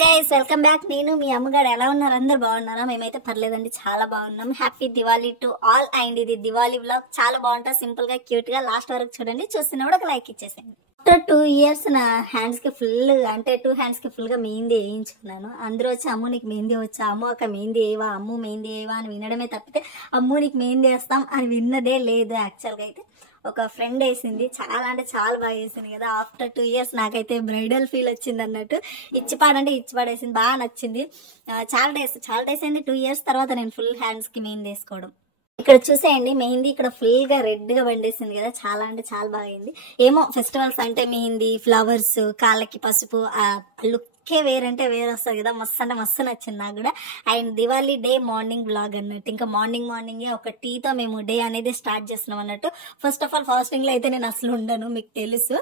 Guys welcome back. నేను మీ అమ్మగారు ఎలా ఉన్నారు? అందరు బాగున్నారా? మేమైతే పర్లేదండి, చాలా బాగున్నాం. Happy Diwali to all. And ఇది దివాళీ వ్లాగ్ చాలా బాగుంటుంది, సింపుల్ గా క్యూట్ గా. లాస్ట్ వరకు చూడండి, చూస్తున్నప్పుడు ఒక లైక్ ఇచ్చేసేయండి. ఆఫ్టర్ 2 years నా హ్యాండ్స్ కి ఫుల్, అంటే 2 hands కి ఫుల్ గా మెహందీ వేయించుకున్నాను. అందరూ వచ్చి అమ్ము నీకు మెహందీ వచ్చా, అమ్ము ఒక మెహందీ వేయవా, అమ్ము మెహందీ వేయవా అని వినడమే తప్పితే అమ్ము నీకు మెహందీ వేస్తాం అని విన్నదే లేదు. యాక్చువల్ గా అయితే ఒక ఫ్రెండ్ వేసింది, చాలా అంటే చాలా బాగా వేసింది కదా. ఆఫ్టర్ 2 years నాకైతే బ్రైడల్ ఫీల్ వచ్చింది అన్నట్టు. ఇచ్చిపాడంటే ఇచ్చిపాడేసింది, బాగా నచ్చింది. చాలా డేస్ అయింది 2 years తర్వాత నేను ఫుల్ హ్యాండ్స్ కి మెహందీ వేసుకోవడం. ఇక్కడ చూసేయండి, మెహందీ ఇక్కడ ఫుల్ గా రెడ్ గా బండేసింది కదా, చాలా అంటే చాలా బాగా అయింది. ఏమో ఫెస్టివల్స్ అంటే మెహందీ, ఫ్లవర్స్, కాళ్ళకి పసుపు, ఆ లుక్కే వేరంటే వేరే వస్తుంది కదా. మస్తు అంటే మస్తు నచ్చింది నాకు కూడా. And Diwali day morning vlog అన్నట్టు, ఇంకా మార్నింగే ఒక టీతో మేము డే అనేది స్టార్ట్ చేస్తున్నాం అన్నట్టు. ఫస్ట్ ఆఫ్ ఆల్ ఫాస్టింగ్ లో అయితే నేను అసలు ఉండను, మీకు తెలుసు.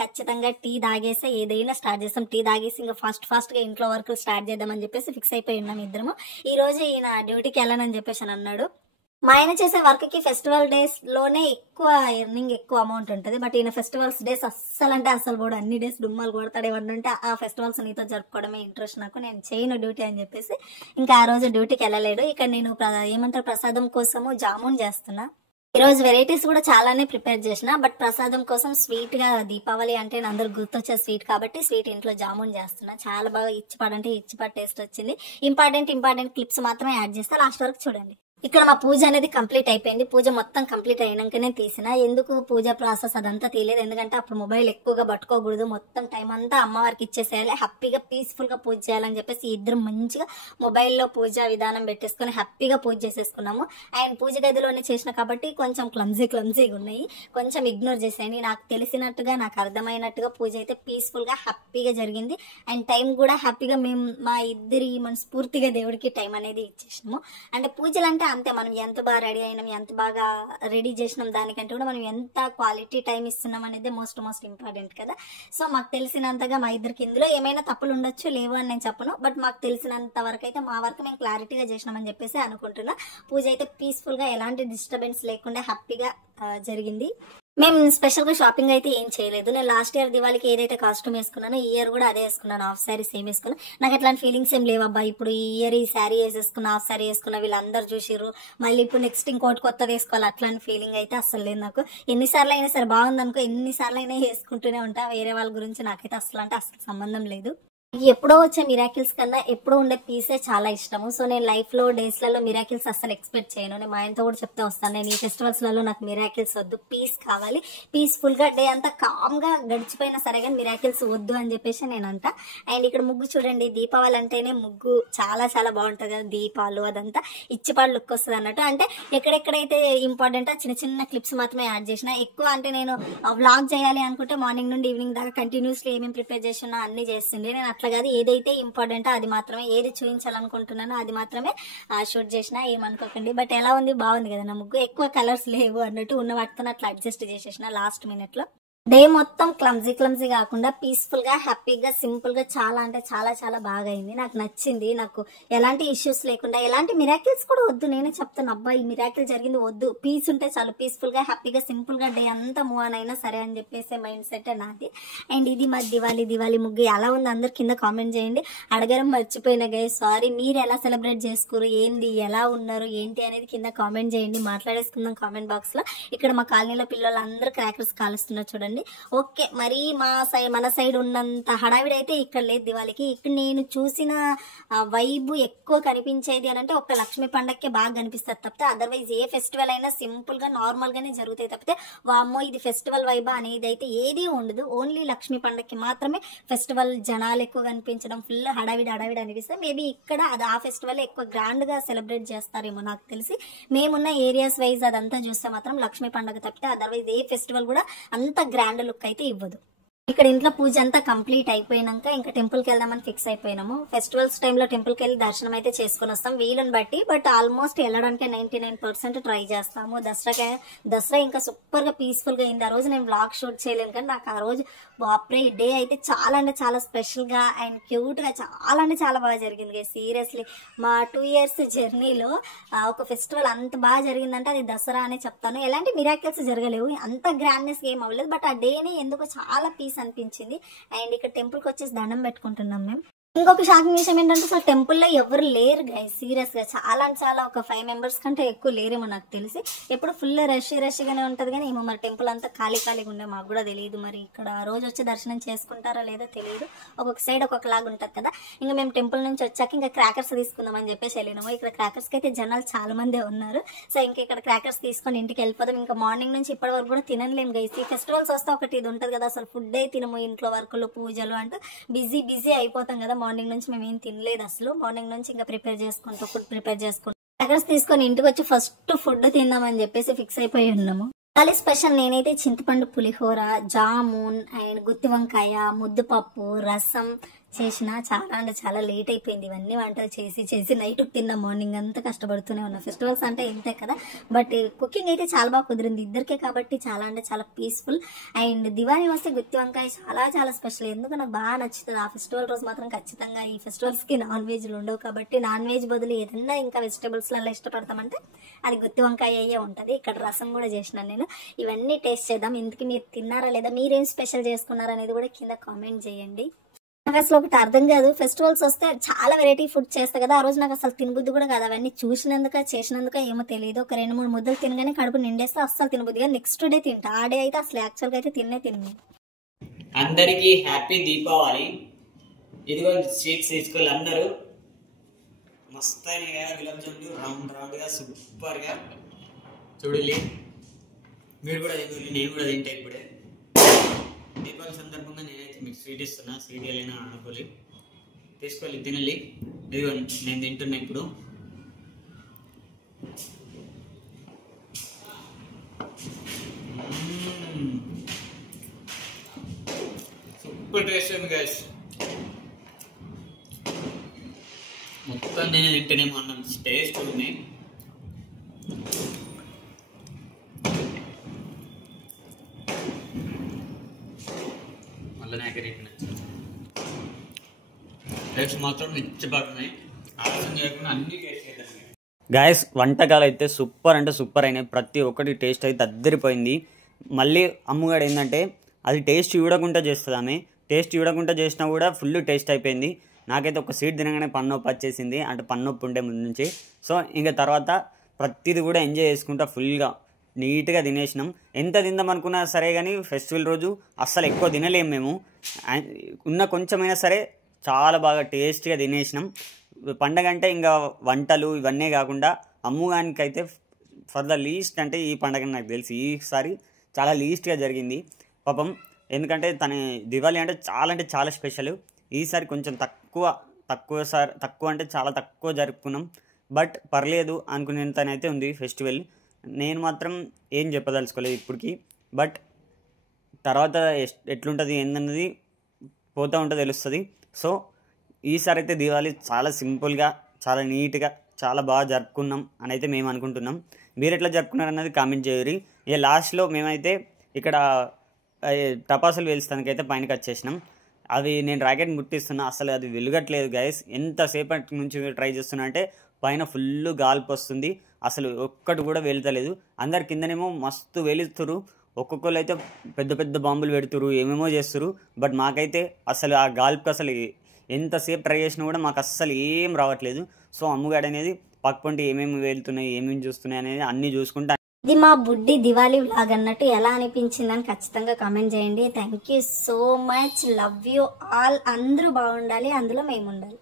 ఖచ్చితంగా టీ తాగేస్తే ఏదైనా స్టార్ట్ చేస్తాం. టీ తాగేసి ఇంకా ఫాస్ట్ గా ఇంట్లో వర్క్ స్టార్ట్ చేద్దామని చెప్పేసి ఫిక్స్ అయిపోయి ఉన్నాం ఇద్దరము. ఈ రోజు ఈయన డ్యూటీకి వెళ్ళనని చెప్పేసి అని అన్నాడు. మా ఆయన చేసే వర్క్ కి ఫెస్టివల్ డేస్ లోనే ఎక్కువ ఎర్నింగ్, ఎక్కువ అమౌంట్ ఉంటుంది. బట్ ఈయన ఫెస్టివల్స్ డేస్ అస్సలు కూడా అన్ని డేస్ డుమ్మాలు కొడతాడు. ఏమంటే ఆ ఫెస్టివల్స్ నీతో జరుపుకోవడమే ఇంట్రెస్ట్ నాకు, నేను చేయను డ్యూటీ అని చెప్పేసి ఇంకా ఆ రోజు డ్యూటీకి వెళ్ళలేడు. ఇక్కడ నేను ఏమంటారు ప్రసాదం కోసము జామున్ చేస్తున్నా. ఈ రోజు వెరైటీస్ కూడా చాలానే ప్రిపేర్ చేసిన, బట్ ప్రసాదం కోసం స్వీట్ గా, దీపావళి అంటే అందరు గుర్తొచ్చే స్వీట్ కాబట్టి స్వీట్ ఇంట్లో జామున్ చేస్తున్నా. చాలా బాగా ఇచ్చిపాడు టేస్ట్ వచ్చింది. ఇంపార్టెంట్ క్లిప్స్ మాత్రమే యాడ్ చేస్తా, లాస్ట్ వరకు చూడండి. ఇక్కడ మా పూజ అనేది కంప్లీట్ అయిపోయింది. పూజ మొత్తం కంప్లీట్ అయినాకనే తీసిన. ఎందుకు పూజ ప్రాసెస్ అదంతా తీయలేదు, ఎందుకంటే అప్పుడు మొబైల్ ఎక్కువగా పట్టుకోకూడదు. మొత్తం టైం అంతా అమ్మవారికి ఇచ్చేసేయాలి, హ్యాపీగా పీస్ఫుల్ గా పూజ చేయాలని చెప్పేసి ఇద్దరు మంచిగా మొబైల్లో పూజ విధానం పెట్టేసుకుని హ్యాపీగా పూజ చేసేసుకున్నాము. అండ్ పూజ గదిలోనే చేసిన కాబట్టి కొంచెం క్లమ్జీగా ఉన్నాయి, కొంచెం ఇగ్నోర్ చేసేయండి. నాకు తెలిసినట్టుగా, నాకు అర్థమైనట్టుగా పూజ అయితే పీస్ఫుల్ గా హ్యాపీగా జరిగింది. అండ్ టైం కూడా హ్యాపీగా మేము మా ఇద్దరి మనస్ఫూర్తిగా దేవుడికి టైం అనేది ఇచ్చేసినాము. అంటే పూజలు అంటే అంతే, మనం ఎంత బాగా రెడీ అయినాం, ఎంత బాగా రెడీ చేసినాం, దానికంటే కూడా మనం ఎంత క్వాలిటీ టైం ఇస్తున్నాం అనేది మోస్ట్ ఇంపార్టెంట్ కదా. సో మాకు తెలిసినంతగా మా ఇద్దరికి ఇందులో ఏమైనా తప్పులు ఉండొచ్చు, లేవు అని నేను చెప్పను, బట్ మాకు తెలిసినంత వరకు అయితే మా వరకు మేము క్లారిటీగా చేసినామని చెప్పేసి అనుకుంటున్నా. పూజ అయితే పీస్ఫుల్ గా, ఎలాంటి డిస్టర్బెన్స్ లేకుండా హ్యాపీగా జరిగింది. మేము స్పెషల్ గా షాపింగ్ అయితే ఏం చేయలేదు. నేను లాస్ట్ ఇయర్ దివాళీకి ఏదైతే కాస్ట్యూమ్ వేసుకున్నానో ఈ ఇయర్ కూడా అదే వేసుకున్నాను, హాఫ్ శారీ సేమ్ వేసుకున్నాను. నాకు ఎట్లాంటి ఫీలింగ్స్ ఏం లేవబ్బా. ఇప్పుడు ఈ ఇయర్ ఈ శారీ వేసేసుకున్నా, హాఫ్ శారీ వేసుకున్నా, వీళ్ళందరూ చూసిర్రు, మళ్ళీ ఇప్పుడు నెక్స్ట్ ఇంకోటి కొత్త వేసుకోవాలి, అట్లాంటి ఫీలింగ్ అయితే అస్సలు లేదు నాకు. ఎన్నిసార్లు అయినా సరే బాగుంది అనుకో, ఎన్నిసార్లు అయినా వేసుకుంటూనే ఉంటా. వేరే వాళ్ళ గురించి నాకైతే అసలు సంబంధం లేదు. ఎప్పుడో వచ్చే మిరాకిల్స్ కన్నా ఎప్పుడో ఉండే పీసే చాలా ఇష్టము. సో నేను లైఫ్ లో డేస్ లలో మిరాకిల్స్ అస్సలు ఎక్స్పెక్ట్ చేయను. నేను మా ఆయనతో కూడా చెప్తే వస్తాను, నేను ఈ ఫెస్టివల్స్ లలో నాకు మిరాకిల్స్ వద్దు, పీస్ కావాలి, పీస్ఫుల్ గా డే అంతా కామ్ గా గడిచిపోయినా సరే కానీ మిరాకిల్స్ వద్దు అని చెప్పేసి నేను అంట. అండ్ ఇక్కడ ముగ్గు చూడండి, దీపావళి అంటేనే ముగ్గు చాలా బాగుంటది కదా, దీపాలు అదంతా ఇచ్చిపాడు లుక్ వస్తుంది అన్నట్టు. అంటే ఎక్కడెక్కడైతే ఇంపార్టెంట్ చిన్న క్లిప్స్ మాత్రమే యాడ్ చేసిన. ఎక్కువ అంటే నేను వ్లాగ్ చేయాలి అనుకుంటే మార్నింగ్ నుండి ఈవినింగ్ దాకా కంటిన్యూస్లీ ఏమేమి ప్రిపేర్ చేసినా అన్ని చేస్తుండే. నేను అట్లా కాదు, ఏదైతే ఇంపార్టెంటో అది మాత్రమే, ఏది చూపించాలనుకుంటున్నానో అది మాత్రమే షూట్ చేసిన, ఏమనుకోకండి. బట్ ఎలా ఉంది, బాగుంది కదా నా ముగ్గు. ఎక్కువ కలర్స్ లేవు అన్నట్టు, ఉన్న వాటితో అట్లా అడ్జస్ట్ చేసేసిన లాస్ట్ మినిట్ లో. డే మొత్తం క్లమ్జీ కాకుండా పీస్ఫుల్ గా, హ్యాపీగా, సింపుల్ గా చాలా అంటే చాలా బాగా అయింది. నాకు నచ్చింది. నాకు ఎలాంటి ఇష్యూస్ లేకుండా, ఎలాంటి మిరాకిల్స్ కూడా వద్దు. నేనే చెప్తాను, అబ్బాయి మిరాకిల్ జరిగింది వద్దు, పీస్ ఉంటే చాలు, పీస్ఫుల్ గా హ్యాపీగా సింపుల్ గా డే అంతా మూవ్ ఆన్ అయినా సరే అని చెప్పేసి మైండ్ సెట్ నాది. అండ్ ఇది మా దివాళీ ముగ్గు ఎలా ఉంది అందరు కింద కామెంట్ చేయండి. అడగడం మర్చిపోయిన గైస్, సారీ. మీరు ఎలా సెలబ్రేట్ చేసుకోరు, ఏంది, ఎలా ఉన్నారు, ఏంటి అనేది కింద కామెంట్ చేయండి, మాట్లాడేసుకుందాం కామెంట్ బాక్స్ లో. ఇక్కడ మా కాలనీలో పిల్లలు అందరూ క్రాకర్స్ కాలుస్తున్నారు చూడండి. ఓకే, మరి మన సైడ్ ఉన్నంత హడావిడి అయితే ఇక్కడ లేదు దివాళీకి. ఇక్కడ నేను చూసిన వైబ్ ఎక్కువ కనిపించేది అని అంటే ఒక లక్ష్మీ పండగకే బాగా కనిపిస్తుంది తప్పితే, అదర్వైజ్ ఏ ఫెస్టివల్ అయినా సింపుల్ గా నార్మల్ గానే జరుగుతాయి తప్పితే వామ్మో ఇది ఫెస్టివల్ వైబ్ అనేది అయితే ఏది ఉండదు. ఓన్లీ లక్ష్మీ పండగకి మాత్రమే ఫెస్టివల్ జనాలు ఎక్కువ కనిపించడం, ఫుల్ హడావిడి అనిపిస్తుంది. మేబీ ఇక్కడ అది ఆ ఫెస్టివల్ ఎక్కువ గ్రాండ్ గా సెలబ్రేట్ చేస్తారేమో నాకు తెలిసి. మేమున్న ఏరియాస్ వైజ్ అదంతా చూస్తే మాత్రం లక్ష్మీ పండుగ తప్పితే అదర్వైజ్ ఏ ఫెస్టివల్ కూడా అంత గ్రాండ్ లుక్ అయితే ఇవ్వదు. ఇక్కడ ఇంట్లో పూజ అంతా కంప్లీట్ అయిపోయినాక ఇంకా టెంపుల్ కి వెళ్దామని ఫిక్స్ అయిపోయినాము. ఫెస్టివల్స్ టైంలో టెంపుల్ కి వెళ్ళి దర్శనం అయితే చేసుకుని వస్తాం వీళ్ళని బట్టి, బట్ ఆల్మోస్ట్ వెళ్ళడానికి 99% ట్రై చేస్తాము. దసరా ఇంకా సూపర్ గా పీస్ఫుల్ గా అయింది. ఆ రోజు నేను వ్లాగ్ షూట్ చేయలేను, కానీ నాకు ఆ రోజు బాప్రే డే అయితే చాలా అంటే చాలా స్పెషల్ గా అండ్ క్యూట్ గా చాలా అంటే చాలా బాగా జరిగింది. సీరియస్లీ మా 2 years జర్నీలో ఒక ఫెస్టివల్ అంత బాగా జరిగిందంటే అది దసరా అనే చెప్తాను. ఎలాంటి మిరాకిల్స్ జరగలేవు, అంత గ్రాండ్నెస్ ఏం అవ్వలేదు, బట్ ఆ డేని ఎందుకో చాలా పీస్ అనిపించింది. అండ్ ఇక్కడ టెంపుల్ కి వచ్చేసి దండం పెట్టుకుంటున్నాం మేము. ఇంకొక షాకింగ్ విషయం ఏంటంటే అసలు టెంపుల్లో ఎవరు లేరు గైస్, సీరియస్ గా చాలా అంటే చాలా, ఒక 5 మెంబర్స్ కంటే ఎక్కువ లేరేమో నాకు తెలిసి. ఎప్పుడు ఫుల్ రష్ గానే ఉంటది కానీ ఏమో మరి టెంపుల్ అంతా ఖాళీగా ఉండే మాకు కూడా తెలియదు. మరి ఇక్కడ రోజు వచ్చి దర్శనం చేసుకుంటారా లేదో తెలియదు, ఒక్కొక్క సైడ్ ఒక్కొక్కలాగా ఉంటది కదా. ఇంకా మేము టెంపుల్ నుంచి వచ్చాక ఇంకా క్రాకర్స్ తీసుకుందాం అని చెప్పేసి వెళ్ళినాము. ఇక్కడ క్రాకర్స్ కి అయితే జనాలు చాలా మందే ఉన్నారు. సో ఇంకా ఇక్కడ క్రాకర్స్ తీసుకొని ఇంటికి వెళ్ళిపోదాం. ఇంకా మార్నింగ్ నుంచి ఇప్పటి వరకు కూడా తినలేము గైస్. ఈ ఫెస్టివల్స్ వస్తే ఒకటి ఇది ఉంటది కదా, అసలు ఫుడ్ తినము, ఇంట్లో వర్కులు పూజలు అంటూ బిజీ అయిపోతాం కదా. మార్నింగ్ నుంచి మేము ఏం తినలేదు అసలు. మార్నింగ్ నుంచి ఇంకా ఫుడ్ ప్రిపేర్ చేసుకుంటూ క్రాకర్స్ తీసుకొని ఇంటికి వచ్చి ఫస్ట్ ఫుడ్ తిందామని చెప్పేసి ఫిక్స్ అయిపోయి ఉన్నాము. చాలా స్పెషల్ నేనైతే చింతపండు పులిహోర, జామున్ అండ్ గుత్తి వంకాయ, ముద్దపప్పు, రసం చేసిన. చాలా అంటే చాలా లేట్ అయిపోయింది ఇవన్నీ వంటలు చేసి నైట్ తిన్నా. మార్నింగ్ అంతా కష్టపడుతూనే ఉన్నా. ఫెస్టివల్స్ అంటే ఇంతే కదా, బట్ కుకింగ్ అయితే చాలా బాగా కుదిరింది ఇద్దరికే కాబట్టి చాలా అంటే చాలా పీస్ఫుల్. అండ్ దివాళీ వస్తే గుత్తి వంకాయ చాలా స్పెషల్, ఎందుకు నాకు బాగా నచ్చుతుంది. ఆ ఫెస్టివల్ రోజు మాత్రం ఖచ్చితంగా, ఈ ఫెస్టివల్స్ కి నాన్ వెజ్లు ఉండవు కాబట్టి నాన్ వెజ్ బదులు ఏదన్నా ఇంకా వెజిటేబుల్స్ లలో ఇష్టపడతామంటే అది గుత్తి వంకాయ అయ్యే ఉంటది. ఇక్కడ రసం కూడా చేసినాను నేను. ఇవన్నీ టేస్ట్ చేద్దాం. ఇందుకు మీరు తిన్నారా లేదా, మీరేం స్పెషల్ చేసుకున్నారా అనేది కూడా కింద కామెంట్ చేయండి. నాకు అసలు ఒకటి అర్థం కాదు, ఫెస్టివల్స్ వస్తే చాలా వెరైటీ ఫుడ్ చేస్తా కదా, ఆ రోజు నాకు అసలు తినబుద్ధి కూడా కాదు. అవన్నీ చేసినందుక ఏమో తెలియదు. ఒక 2-3 ముద్దలు తినగానే కడుపు నిండేస్తే అస్సలు తినబుద్దిగా నెక్స్ట్ డే తింటా. ఆ డే అయితే అసలు యాక్చువల్ గా అయితే తినను. అందరికి హ్యాపీ దీపావళి. ఇదిగో స్వీట్స్ తీసుకోవాలి అందరూ. మస్తు అయినాయి కదా గులాబ్ జాములు, రౌండ్ గా సూపర్ గా. చూడాలి, మీరు కూడా తినాలి, నేను కూడా తింటా ఇప్పుడే. దీపావళి సందర్భంగా నేనైతే మీకు స్వీట్ ఇస్తున్నా, స్వీట్ వెళ్ళినా అనుకోవాలి, తీసుకోవాలి, తినాలి. ఇదిగో నేను తింటున్నా ఇప్పుడు. సూపర్ టేస్ట్ ఉంది గైస్. మొత్తం నేను తింటేనేమో అన్న టేస్ట్ ఉంది. మళ్ళీ నాకు టేస్ట్ మాత్రం నిచ్చబడుతున్నాయి. ఆలోచన చేయకుండా అన్ని టేస్ట్ చేద్దాం గాయస్. వంటకాలు అయితే సూపర్ అంటే సూపర్ అయినాయి. ప్రతి ఒక్కటి టేస్ట్ అయితే అద్దరిపోయింది. మళ్ళీ అమ్మగాడు ఏంటంటే అది టేస్ట్ చూడకుండా చేస్తుంది ఆమె. టేస్ట్ చూడకుండా చేసినా కూడా ఫుల్ టేస్ట్ అయిపోయింది. నాకైతే ఒక స్వీట్ తినగానే పన్నొప్పి వచ్చేసింది, అంటే పన్నొప్పి ఉండే ముందు నుంచి. సో ఇంకా తర్వాత ప్రతిది కూడా ఎంజాయ్ చేసుకుంటా ఫుల్గా నీట్గా తినేసినాం. ఎంత తిందాం అనుకున్నా సరే కానీ ఫెస్టివల్ రోజు అస్సలు ఎక్కువ తినలేము మేము. ఉన్న కొంచెమైనా సరే చాలా బాగా టేస్ట్గా తినేసినాం. పండగ అంటే ఇంకా వంటలు ఇవన్నీ కాకుండా అమ్ముగానికి అయితే ఫర్ ద లీస్ట్ అంటే ఈ పండగ నాకు తెలిసి ఈసారి చాలా లీస్ట్గా జరిగింది పాపం. ఎందుకంటే తన దివాళీ అంటే చాలా స్పెషల్. ఈసారి కొంచెం తక్కువ అంటే చాలా తక్కువ జరుపుకున్నాం. బట్ పర్లేదు అనుకునేంతనైతే ఉంది ఫెస్టివల్. నేను మాత్రం ఏం చెప్పదలుచుకోలేదు ఇప్పటికి. బట్ తర్వాత ఎట్లుంటుంది ఏందన్నది పోతూ ఉంటే తెలుస్తుంది. సో ఈసారి అయితే దివాళీ చాలా సింపుల్గా, చాలా నీట్గా, చాలా బాగా జరుపుకున్నాం అని అయితే మేము అనుకుంటున్నాం. మీరు ఎట్లా జరుపుకున్నారన్నది కామెంట్ చేయరు. ఇక లాస్ట్లో మేమైతే ఇక్కడ టపాసులు వేల్చడానికైతే పైనకి వచ్చేసినాం. అవి నేను రాకెట్ ముట్టిస్తున్నా, అసలు అది వెలుగట్లేదు గైస్. ఎంతసేపటి నుంచి ట్రై చేస్తున్నా అంటే పైన ఫుల్ గాల్పు వస్తుంది, అసలు ఒక్కటి కూడా వెళ్తలేదు. అందరి కిందనేమో మస్తు వెలుతురు, ఒక్కొక్కరు అయితే పెద్ద పెద్ద బాంబులు పెడుతురు, ఏమేమో చేస్తురు. బట్ మాకైతే అసలు ఆ గాల్పుకి అసలు ఎంతసేపు ట్రై చేసినా కూడా మాకు అస్సలు ఏం రావట్లేదు. సో అమ్ముగాడు అనేది పక్కపంటి ఏమేమి వెళ్తున్నాయి, ఏమేమి చూస్తున్నాయి అనేది అన్నీ చూసుకుంటా. ఇది మా బుడ్డి దివాళీ వ్లాగ్ అన్నట్టు ఎలా అనిపించిందని ఖచ్చితంగా కామెంట్ చేయండి. Thank you so much, love you all. అందరూ బాగుండాలి, అందులో మేము ఉండాలి.